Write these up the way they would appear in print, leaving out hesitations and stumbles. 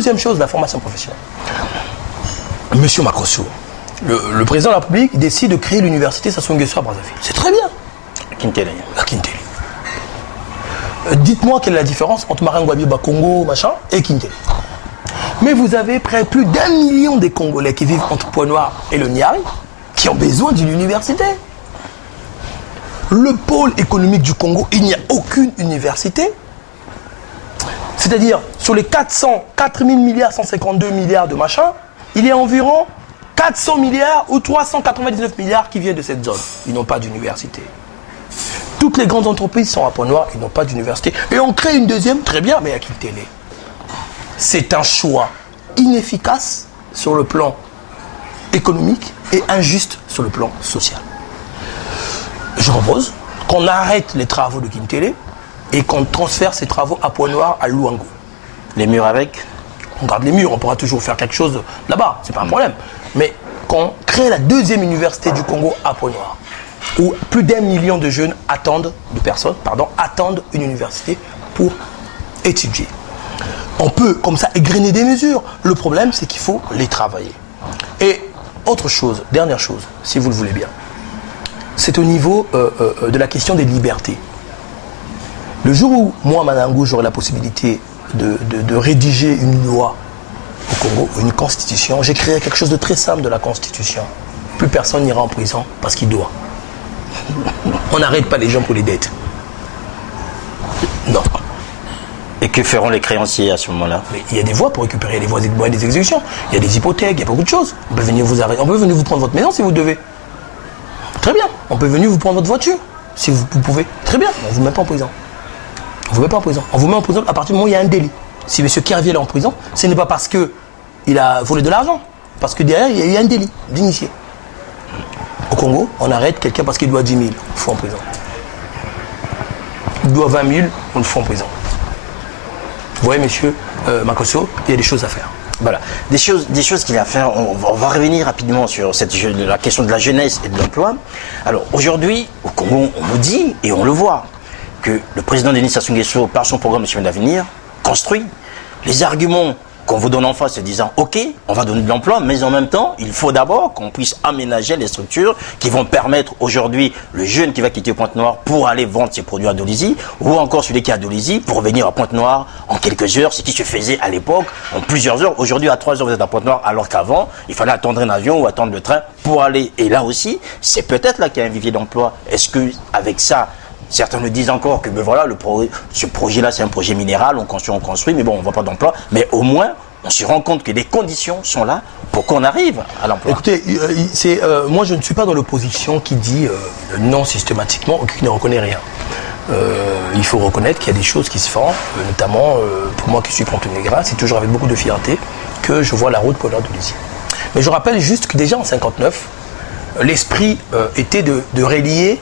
Deuxième chose, la formation professionnelle. Monsieur Makosso, le président de la République décide de créer l'université Sassou Nguesso à Brazzaville. C'est très bien. À Kintele. Dites-moi quelle est la différence entre Marangwabi, Congo, machin, et Kintele. Mais vous avez près plus d'1 million de Congolais qui vivent entre Pointe-Noire et le Niari qui ont besoin d'une université. Le pôle économique du Congo, il n'y a aucune université. C'est-à-dire, sur les 4 000 milliards, 152 milliards de machin, il y a environ 400 milliards ou 399 milliards qui viennent de cette zone. Ils n'ont pas d'université. Toutes les grandes entreprises sont à Pointe-Noire, ils n'ont pas d'université. Et on crée une deuxième, très bien, mais à Kintele. C'est un choix inefficace sur le plan économique et injuste sur le plan social. Je propose qu'on arrête les travaux de Kintele et qu'on transfère ces travaux à Pointe-Noire, à Louango. Les murs avec? On garde les murs, on pourra toujours faire quelque chose là-bas, c'est pas un problème. Mais qu'on crée la deuxième université du Congo à Pointe-Noire, où plus d'1 million de jeunes attendent une université pour étudier. On peut comme ça égrener des mesures. Le problème, c'est qu'il faut les travailler. Et autre chose, dernière chose, si vous le voulez bien, c'est au niveau de la question des libertés. Le jour où moi, Manangou, j'aurai la possibilité de rédiger une loi au Congo, une constitution, j'ai créé quelque chose de très simple de la constitution. Plus personne n'ira en prison parce qu'il doit. On n'arrête pas les gens pour les dettes. Non. Et que feront les créanciers à ce moment-là? Mais il y a des voies pour récupérer les voies des exécutions. Il y a des hypothèques, il y a beaucoup de choses. On peut venir vous arrêter, on peut venir vous prendre votre maison si vous devez. Très bien. On peut venir vous prendre votre voiture si vous pouvez. Très bien. On ne vous met pas en prison. On vous met pas en prison. On vous met en prison à partir du moment où il y a un délit. Si M. Kerviel est en prison, ce n'est pas parce qu'il a volé de l'argent. Parce que derrière, il y a eu un délit d'initié. Au Congo, on arrête quelqu'un parce qu'il doit 10 000. Il faut en prison. Il doit 20 000, on le fout en prison. Vous voyez, monsieur Makosso, il y a des choses à faire. Voilà, des choses qu'il y a à faire. On va revenir rapidement sur la question de la jeunesse et de l'emploi. Alors aujourd'hui, au Congo, on nous dit, et on le voit, que le président Denis Sassou Nguesso, par son programme de Semaine d'avenir, construit les arguments qu'on vous donne en face en disant ok, on va donner de l'emploi, mais en même temps, il faut d'abord qu'on puisse aménager les structures qui vont permettre aujourd'hui le jeune qui va quitter Pointe-Noire pour aller vendre ses produits à Dolisie, ou encore celui qui est à Dolisie pour venir à Pointe-Noire en quelques heures, ce qui se faisait à l'époque en plusieurs heures. Aujourd'hui, à 3 heures, vous êtes à Pointe-Noire, alors qu'avant, il fallait attendre un avion ou attendre le train pour aller. Et là aussi, c'est peut-être là qu'il y a un vivier d'emploi. Est-ce que avec ça, certains me disent encore que ben voilà, ce projet-là, c'est un projet minéral, on construit, mais bon, on ne voit pas d'emploi. Mais au moins, on se rend compte que les conditions sont là pour qu'on arrive à l'emploi. Écoutez, moi, je ne suis pas dans l'opposition qui dit non systématiquement ou qui ne reconnaît rien. Il faut reconnaître qu'il y a des choses qui se font, notamment pour moi qui suis Pontenegrin, c'est toujours avec beaucoup de fierté que je vois la route Pointe-Noire-Dolisie. Mais je rappelle juste que déjà en 1959, l'esprit était de relier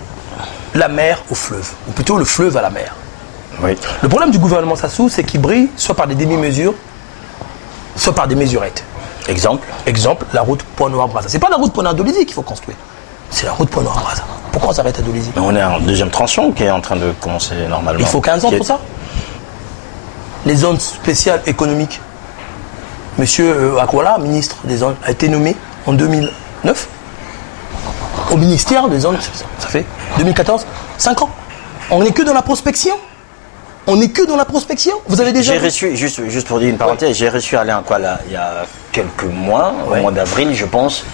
la mer au fleuve, ou plutôt le fleuve à la mer. Oui. Le problème du gouvernement Sassou, c'est qu'il brille soit par des demi-mesures, soit par des mesurettes. Exemple, la route Pointe-Noire-Brazza. C'est pas la route Pointe-Noire-Dolisie qu'il faut construire, c'est la route Pointe-Noire-Brazza. Pourquoi on s'arrête à Dolisie? On est en deuxième transition qui est en train de commencer normalement. Il faut 15 ans pour ça. Les zones spéciales économiques. Monsieur Akwala, ministre des zones, a été nommé en 2009 au ministère des zones. Ça fait 2014, 5 ans. On n'est que dans la prospection. Vous avez déjà... J'ai reçu, juste pour dire une parenthèse, j'ai reçu Alain Akwala il y a quelques mois, au mois d'avril, je pense,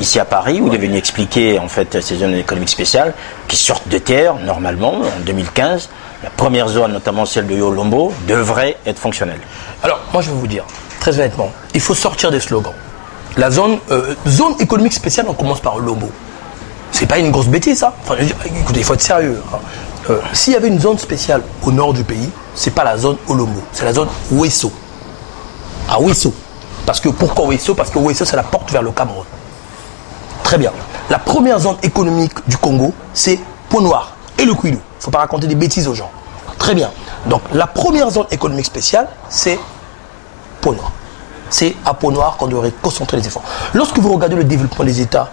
ici à Paris, où il est venu expliquer en fait ces zones économiques spéciales qui sortent de terre, normalement, en 2015. La première zone, notamment celle de Yolombo, devrait être fonctionnelle. Alors, moi je vais vous dire, très honnêtement, il faut sortir des slogans. La zone économique spéciale, on commence par Yolombo. C'est pas une grosse bêtise, ça. Enfin, écoutez, il faut être sérieux. S'il y avait une zone spéciale au nord du pays, c'est pas la zone Olombo, c'est la zone Ouesso. À Ouesso. Pourquoi Ouesso? Parce que Ouesso, c'est la porte vers le Cameroun. Très bien. La première zone économique du Congo, c'est Pointe-Noire et le Kwilu. Il ne faut pas raconter des bêtises aux gens. Très bien. Donc, la première zone économique spéciale, c'est Pointe-Noire. C'est à Pointe-Noire qu'on devrait concentrer les efforts. Lorsque vous regardez le développement des États,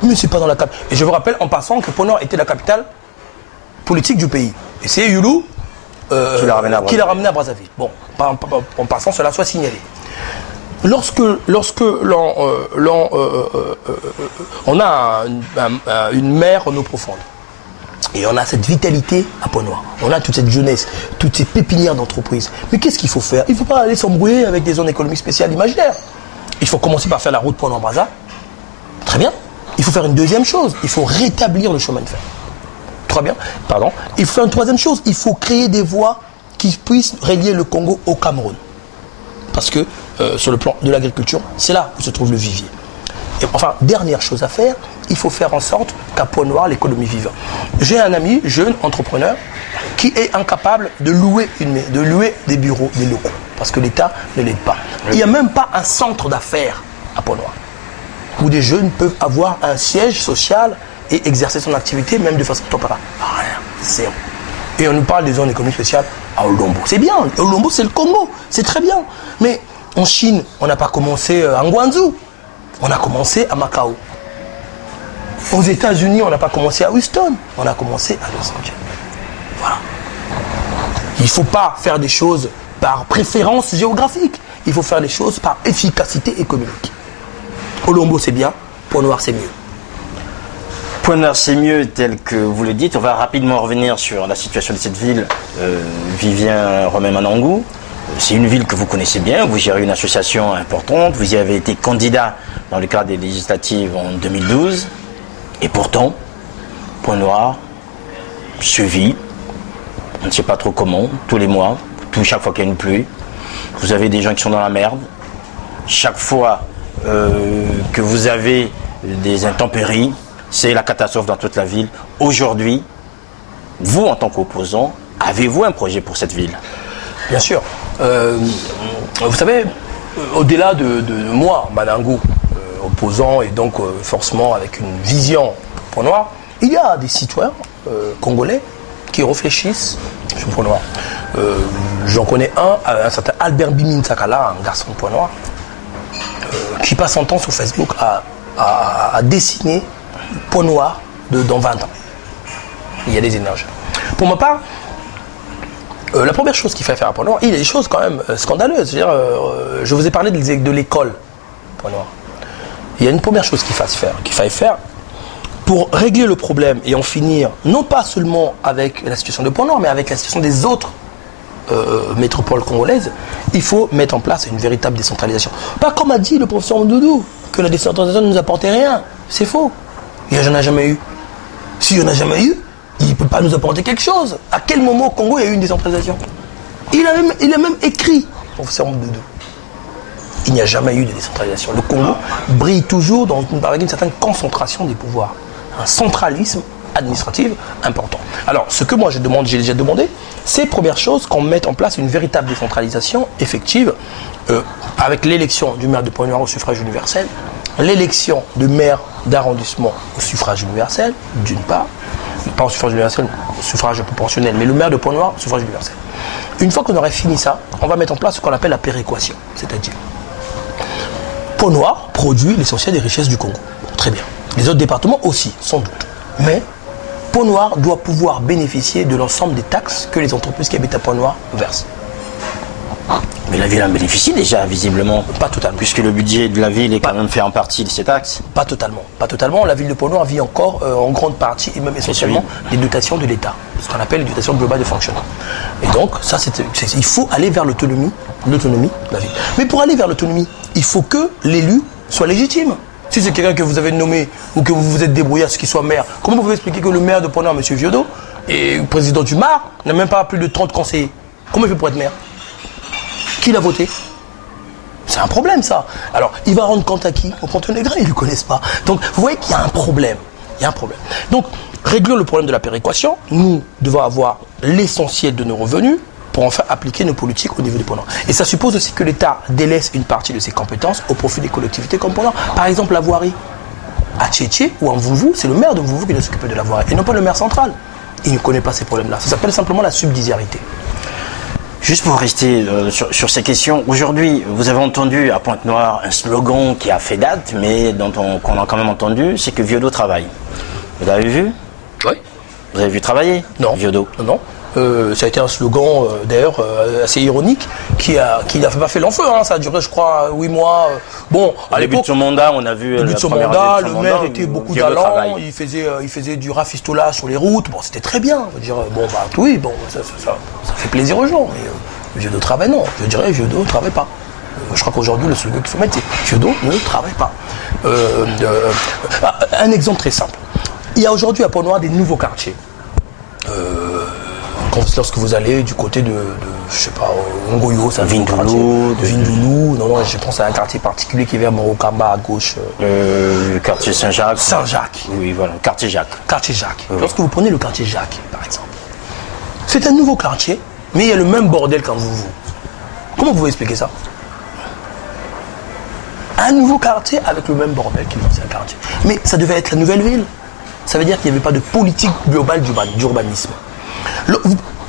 mais c'est pas dans la capitale. Et je vous rappelle en passant que Pointe-Noire était la capitale politique du pays. Et c'est Youlou qui l'a ramené à Brazzaville. Bon, en passant, cela soit signalé. Lorsque on a une mer en eau profonde, et on a cette vitalité à Pont-Noir, on a toute cette jeunesse, toutes ces pépinières d'entreprises. Mais qu'est-ce qu'il faut faire? Il ne faut pas aller s'embrouiller avec des zones économiques spéciales imaginaires. Il faut commencer par faire la route Pont-Noir-Brazza. Très bien. Il faut faire une deuxième chose. Il faut rétablir le chemin de fer. Très bien. Pardon. Il faut faire une troisième chose. Il faut créer des voies qui puissent relier le Congo au Cameroun. Parce que sur le plan de l'agriculture, c'est là où se trouve le vivier. Et enfin, dernière chose à faire, il faut faire en sorte qu'à Pont-Noir, l'économie vive. J'ai un ami, jeune entrepreneur, qui est incapable de louer des bureaux, des locaux, parce que l'État ne l'aide pas. Il n'y a même pas un centre d'affaires à Pont-Noir, où des jeunes peuvent avoir un siège social et exercer son activité, même de façon temporaire. Rien, zéro. Et on nous parle des zones économiques spéciales à Olombo. C'est bien, Olombo c'est le Congo, c'est très bien. Mais en Chine, on n'a pas commencé à Guangzhou, on a commencé à Macao. Aux États-Unis, on n'a pas commencé à Houston, on a commencé à Los Angeles. Voilà. Il ne faut pas faire des choses par préférence géographique, il faut faire des choses par efficacité économique. Olombo c'est bien, Pont-Noir c'est mieux. Pont-Noir c'est mieux tel que vous le dites. On va rapidement revenir sur la situation de cette ville, Vivien Romain Manangou. C'est une ville que vous connaissez bien, vous gérez une association importante, vous y avez été candidat dans le cadre des législatives en 2012. Et pourtant, Pont-Noir se vit, on ne sait pas trop comment, tous les mois, chaque fois qu'il y a une pluie. Vous avez des gens qui sont dans la merde. Chaque fois que vous avez des intempéries, c'est la catastrophe dans toute la ville. Aujourd'hui, vous, en tant qu'opposant, avez-vous un projet pour cette ville? Bien sûr. Vous savez, au-delà de moi, Manangou, opposant et donc forcément avec une vision Pont-Noir, il y a des citoyens congolais qui réfléchissent sur Pont-Noir. J'en connais un certain Albert Bimin Sakala, un garçon de Pont-Noir, qui passe son temps sur Facebook à dessiner Pont-Noir dans 20 ans. Il y a des énergies. Pour ma part, la première chose qu'il fallait faire à Pont-Noir, il y a des choses quand même scandaleuses. Je vous ai parlé de l'école Pont-Noir. Il y a une première chose qu'il fallait faire pour régler le problème et en finir, non pas seulement avec la situation de Pont-Noir, mais avec la situation des autres métropoles congolaises. Il faut mettre en place une véritable décentralisation. Pas comme a dit le professeur Ndoudou, que la décentralisation ne nous apportait rien. C'est faux. Il n'y en a jamais eu. S'il n'y en a jamais eu, il ne peut pas nous apporter quelque chose. À quel moment au Congo il y a eu une décentralisation? Il a même écrit, professeur Ndoudou. Il n'y a jamais eu de décentralisation. Le Congo brille toujours avec une certaine concentration des pouvoirs. Un centralisme administratif important. Alors, ce que moi j'ai déjà demandé, c'est première chose qu'on mette en place une véritable décentralisation effective avec l'élection du maire de Pont-Noir au suffrage universel, l'élection du maire d'arrondissement au suffrage universel, d'une part, pas au suffrage universel, au suffrage proportionnel, mais le maire de Pont-Noir au suffrage universel. Une fois qu'on aurait fini ça, on va mettre en place ce qu'on appelle la péréquation, c'est-à-dire Pont-Noir produit l'essentiel des richesses du Congo. Très bien. Les autres départements aussi, sans doute. Mais Pont-Noir doit pouvoir bénéficier de l'ensemble des taxes que les entreprises qui habitent à Pont-Noir versent. Mais la ville en bénéficie déjà, visiblement. Pas totalement. Puisque le budget de la ville est quand même fait en partie de ces taxes. Pas totalement. Pas totalement. La ville de Pont-Noir vit encore en grande partie et même essentiellement des dotations de l'État. Ce qu'on appelle les dotations globales de fonctionnement. Et donc, ça, il faut aller vers l'autonomie de la ville. Mais pour aller vers l'autonomie, il faut que l'élu soit légitime. Si c'est quelqu'un que vous avez nommé ou que vous vous êtes débrouillé à ce qu'il soit maire, comment vous pouvez expliquer que le maire de Pont-Noir, M. Viodo, et le président du MAR, n'a même pas plus de 30 conseillers? Comment il fait pour être maire? Qui l'a voté? C'est un problème, ça. Alors, il va rendre compte à qui? Au Pontonégrin, ils ne le connaissent pas. Donc, vous voyez qu'il y a un problème. Il y a un problème. Donc, réglons le problème de la péréquation. Nous devons avoir l'essentiel de nos revenus pour enfin appliquer nos politiques au niveau des Pont-Noir. Et ça suppose aussi que l'État délaisse une partie de ses compétences au profit des collectivités comme Pont-Noir. Par exemple, la voirie. À Tchétché ou en Vouvou, c'est le maire de Vouvou qui doit s'occuper de la voirie et non pas le maire central. Il ne connaît pas ces problèmes-là. Ça s'appelle simplement la subsidiarité. Juste pour rester sur ces questions, aujourd'hui, vous avez entendu à Pointe-Noire un slogan qui a fait date, mais qu'on a quand même entendu, c'est que Viodo travaille. Vous l'avez vu? Oui. Vous avez vu travailler? Non. Viodo? Non. Ça a été un slogan d'ailleurs assez ironique qui n'a pas fait long feu. Hein. Ça a duré, je crois, 8 mois. Bon, à début de son mandat, on a vu. Début de son mandat, le maire était beaucoup d'allant. Il faisait du rafistola sur les routes. Bon, c'était très bien. Je veux dire, bon, bah oui, bon, ça fait plaisir aux gens. Mais vieux de travail, non. Je dirais, vieux de travaille pas. Je crois qu'aujourd'hui, le slogan qu'il faut mettre, c'est vieux de ne travaille pas. Un exemple très simple. Il y a aujourd'hui à Pont-Noir des nouveaux quartiers. Lorsque vous allez du côté de je sais pas, Ngoyo, c'est un Vindoulou, non, je pense à un quartier particulier qui est vers Morokamba à gauche. Le quartier Saint-Jacques. Saint-Jacques. Oui, voilà, quartier Jacques. Quartier Jacques. Oui. Lorsque vous prenez le quartier Jacques, par exemple, c'est un nouveau quartier, mais il y a le même bordel qu'en vous. Comment vous pouvez expliquer ça? Un nouveau quartier avec le même bordel que l'ancien quartier. Mais ça devait être la nouvelle ville. Ça veut dire qu'il n'y avait pas de politique globale d'urbanisme.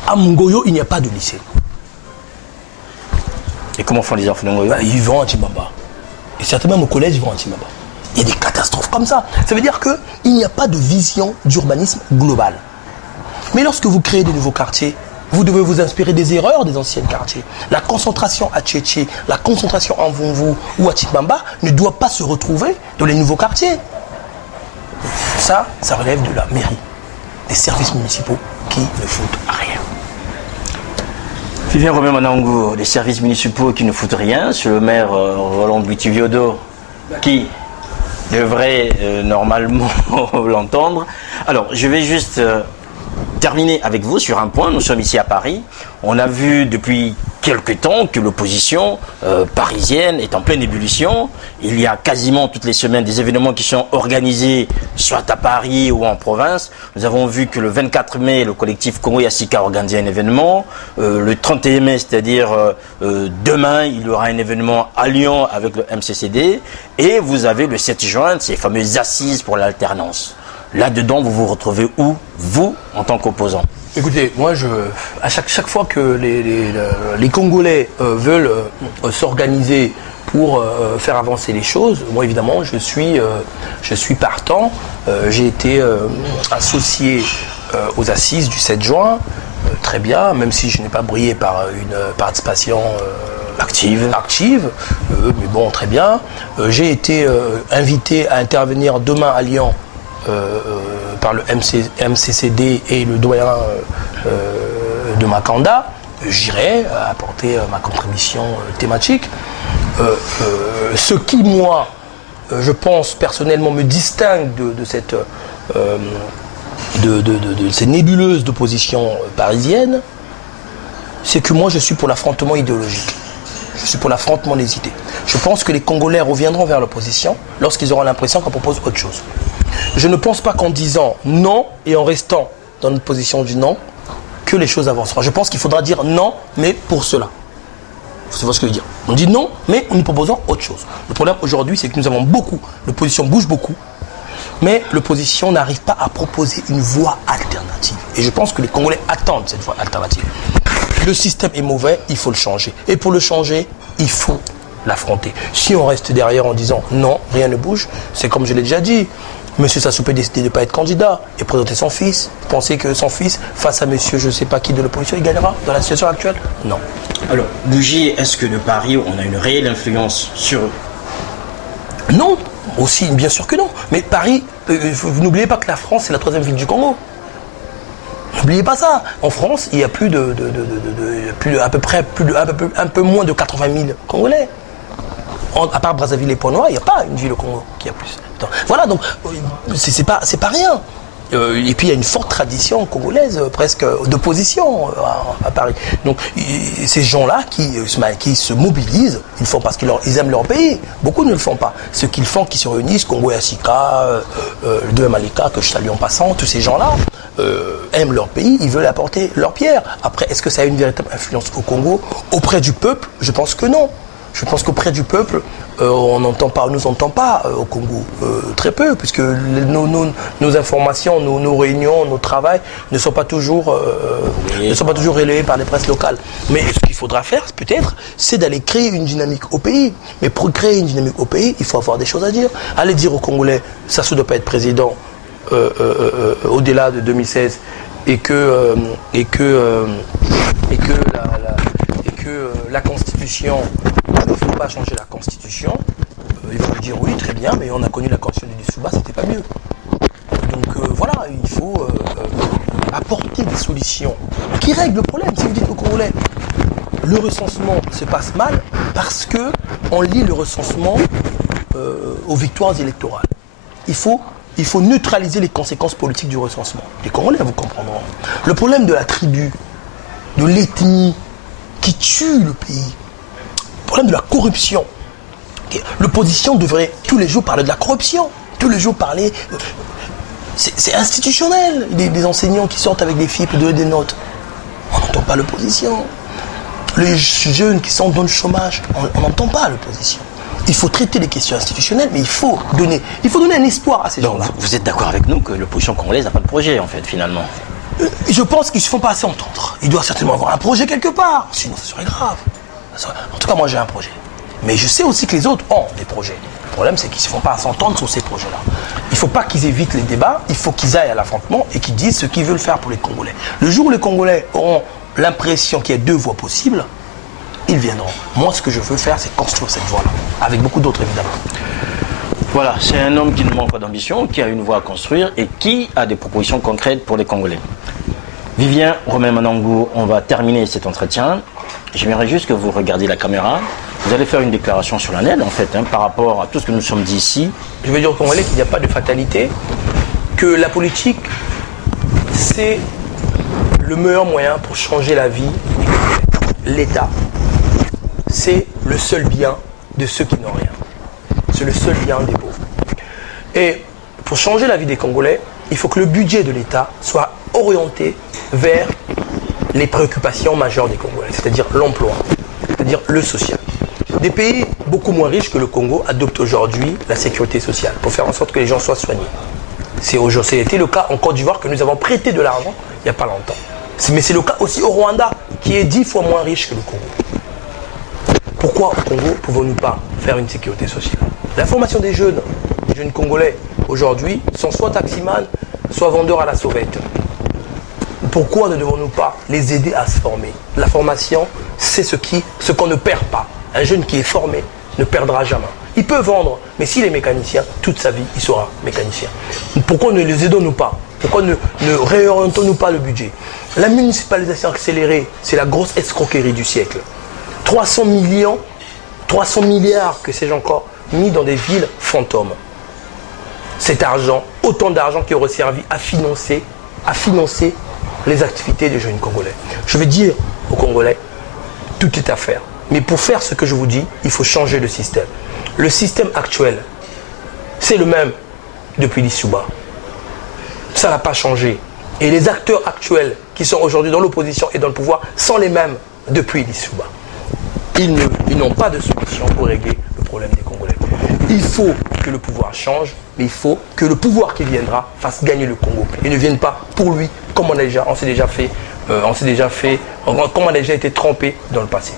À Mongoyo, il n'y a pas de lycée. Et comment font les enfants de Mongoyo? Ils vont à Timaba. Et certainement au collège, ils vont à Timaba. Il y a des catastrophes comme ça. Ça veut dire qu'il n'y a pas de vision d'urbanisme global. Mais lorsque vous créez de nouveaux quartiers, vous devez vous inspirer des erreurs des anciens quartiers. La concentration à Tchétché, la concentration en Vunvu ou à Tibamba ne doit pas se retrouver dans les nouveaux quartiers. Ça relève de la mairie, des services municipaux qui ne foutent rien. Vivien Romain Manango, des services municipaux qui ne foutent rien, c'est le maire Roland Butiviodo qui devrait normalement l'entendre. Alors, je vais juste terminer avec vous sur un point. Nous sommes ici à Paris. On a vu depuis quelque temps que l'opposition parisienne est en pleine ébullition. Il y a quasiment toutes les semaines des événements qui sont organisés soit à Paris ou en province. Nous avons vu que le 24 mai, le collectif Congo Yassika a organisé un événement. Le 31 mai, c'est-à-dire demain, il y aura un événement à Lyon avec le MCCD. Et vous avez le 7 juin, ces fameuses assises pour l'alternance. Là-dedans, vous vous retrouvez où, vous, en tant qu'opposant? Écoutez, moi, à chaque fois que les Congolais veulent s'organiser pour faire avancer les choses, moi, évidemment, je suis partant. J'ai été associé aux assises du 7 juin, très bien, même si je n'ai pas brillé par une participation active, mais bon, très bien. J'ai été invité à intervenir demain à Lyon par le MCCD et le doyen de Makanda. J'irai apporter ma contribution thématique. Ce qui, moi, je pense personnellement me distingue de ces nébuleuses d'opposition parisienne, c'est que moi je suis pour l'affrontement idéologique. Je suis pour l'affrontement des idées. Je pense que les Congolais reviendront vers l'opposition lorsqu'ils auront l'impression qu'on propose autre chose. Je ne pense pas qu'en disant non et en restant dans notre position du non, que les choses avanceront. Je pense qu'il faudra dire non, mais pour cela. Vous savez ce que je veux dire? On dit non, mais nous proposons autre chose. Le problème aujourd'hui, c'est que nous avons beaucoup, l'opposition bouge beaucoup, mais l'opposition n'arrive pas à proposer une voie alternative. Et je pense que les Congolais attendent cette voie alternative. Le système est mauvais, il faut le changer. Et pour le changer, il faut l'affronter. Si on reste derrière en disant non, rien ne bouge, c'est comme je l'ai déjà dit. Monsieur Sassou peut décider de ne pas être candidat et présenter son fils. Vous pensez que son fils, face à monsieur je ne sais pas qui de l'opposition, il gagnera dans la situation actuelle? Non. Alors, Bougie, est-ce que de Paris, on a une réelle influence sur eux? Non, aussi, bien sûr que non. Mais Paris, vous n'oubliez pas que la France, c'est la 3e ville du Congo. N'oubliez pas ça. En France, il y a un peu moins de 80 000 Congolais. À part Brazzaville et Pont-Noir, il n'y a pas une ville au Congo qui a plus. Voilà, donc c'est pas rien. Et puis il y a une forte tradition congolaise, presque d'opposition à Paris. Donc ces gens-là qui se mobilisent, ils le font parce qu'ils aiment leur pays. Beaucoup ne le font pas. Ceux qui le font, qui se réunissent, Congo Yassika, de Malika, que je salue en passant, tous ces gens-là aiment leur pays, ils veulent apporter leur pierre. Après, est-ce que ça a une véritable influence au Congo, auprès du peuple? Je pense que non. Je pense qu'auprès du peuple, on n'entend pas, nous entend pas au Congo, très peu, puisque nos informations, nos réunions, nos travails ne sont pas toujours relayés par les presses locales. Mais ce qu'il faudra faire, peut-être, c'est d'aller créer une dynamique au pays. Mais pour créer une dynamique au pays, il faut avoir des choses à dire. Allez dire aux Congolais, Sassou ne doit pas être président au-delà de 2016. la Constitution, il ne faut pas changer la Constitution, ils vont me dire oui, très bien, mais on a connu la Constitution de Lissouba, c'était pas mieux. Donc voilà, il faut apporter des solutions qui règlent le problème. Si vous dites aux Congolais, le recensement se passe mal parce qu'on lie le recensement aux victoires électorales. Il faut neutraliser les conséquences politiques du recensement. Les Congolais vous comprendront. Le problème de la tribu, de l'ethnie qui tue le pays, le problème de la corruption. L'opposition devrait tous les jours parler de la corruption, tous les jours parler... C'est institutionnel, des enseignants qui sortent avec des filles pour donner des notes. On n'entend pas l'opposition. Les jeunes qui sont dans le chômage, on n'entend pas l'opposition. Il faut traiter les questions institutionnelles, mais il faut donner un espoir à ces gens-là. Vous êtes d'accord avec nous que l'opposition congolaise n'a pas de projet, en fait, finalement? Je pense qu'ils ne se font pas assez entendre. Il doit certainement avoir un projet quelque part, sinon ça serait grave. En tout cas, moi j'ai un projet. Mais je sais aussi que les autres ont des projets. Le problème, c'est qu'ils ne se font pas s'entendre sur ces projets-là. Il ne faut pas qu'ils évitent les débats, il faut qu'ils aillent à l'affrontement et qu'ils disent ce qu'ils veulent faire pour les Congolais. Le jour où les Congolais auront l'impression qu'il y a deux voies possibles, ils viendront. Moi, ce que je veux faire, c'est construire cette voie-là, avec beaucoup d'autres, évidemment. Voilà, c'est un homme qui ne manque pas d'ambition, qui a une voie à construire et qui a des propositions concrètes pour les Congolais. Vivien Romain Manangou, on va terminer cet entretien. J'aimerais juste que vous regardiez la caméra. Vous allez faire une déclaration solennelle, en fait, par rapport à tout ce que nous sommes dit ici. Je veux dire aux Congolais qu'il n'y a pas de fatalité, que la politique, c'est le meilleur moyen pour changer la vie. L'État, c'est le seul bien de ceux qui n'ont rien. C'est le seul bien des pauvres. Et pour changer la vie des Congolais, il faut que le budget de l'État soit orienté vers les préoccupations majeures des Congolais, c'est-à-dire l'emploi, c'est-à-dire le social. Des pays beaucoup moins riches que le Congo adoptent aujourd'hui la sécurité sociale pour faire en sorte que les gens soient soignés. C'était le cas en Côte d'Ivoire que nous avons prêté de l'argent il n'y a pas longtemps. Mais c'est le cas aussi au Rwanda qui est 10 fois moins riche que le Congo. Pourquoi au Congo ne pouvons-nous pas faire une sécurité sociale? La formation des jeunes Congolais aujourd'hui sont soit taximans, soit vendeurs à la sauvette. Pourquoi ne devons-nous pas les aider à se former? La formation, c'est ce qu'on ne perd pas. Un jeune qui est formé ne perdra jamais. Il peut vendre, mais s'il est mécanicien, toute sa vie, il sera mécanicien. Pourquoi ne les aidons-nous pas? Pourquoi ne réorientons-nous pas le budget? La municipalisation accélérée, c'est la grosse escroquerie du siècle. 300 milliards que ces gens encore mis dans des villes fantômes. Cet argent, autant d'argent qui aurait servi à financer les activités des jeunes Congolais. Je veux dire aux Congolais, tout est à faire. Mais pour faire ce que je vous dis, il faut changer le système. Le système actuel, c'est le même depuis Lissouba. Ça n'a pas changé. Et les acteurs actuels qui sont aujourd'hui dans l'opposition et dans le pouvoir sont les mêmes depuis Lissouba. Ils n'ont pas de solution pour régler le problème des Congolais. Il faut que le pouvoir change, mais il faut que le pouvoir qui viendra fasse gagner le Congo. Il ne vienne pas pour lui, comme on a déjà été trompé dans le passé.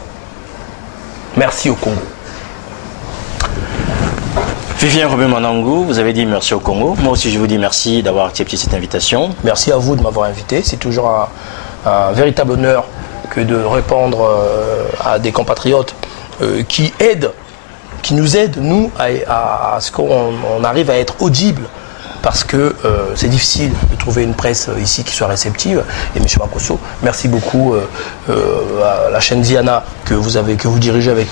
Merci au Congo. Vivien Romain Manangou, vous avez dit merci au Congo. Moi aussi, je vous dis merci d'avoir accepté cette invitation. Merci à vous de m'avoir invité. C'est toujours un véritable honneur que de répondre à des compatriotes qui nous aident, nous, à ce qu'on arrive à être audible. Parce que c'est difficile de trouver une presse ici qui soit réceptive. Et M. Makosso, merci beaucoup à la chaîne Diana que vous dirigez avec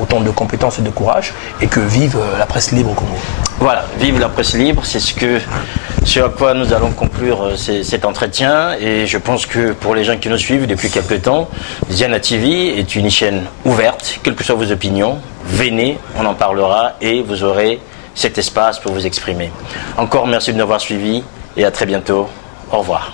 autant de compétences et de courage, et que vive la presse libre au Congo. Voilà, vive la presse libre, c'est ce à quoi nous allons conclure cet entretien. Et je pense que pour les gens qui nous suivent depuis quelques temps, Diana TV est une chaîne ouverte, quelles que soient vos opinions. Venez, on en parlera et vous aurez cet espace pour vous exprimer. Encore merci de nous avoir suivis et à très bientôt. Au revoir.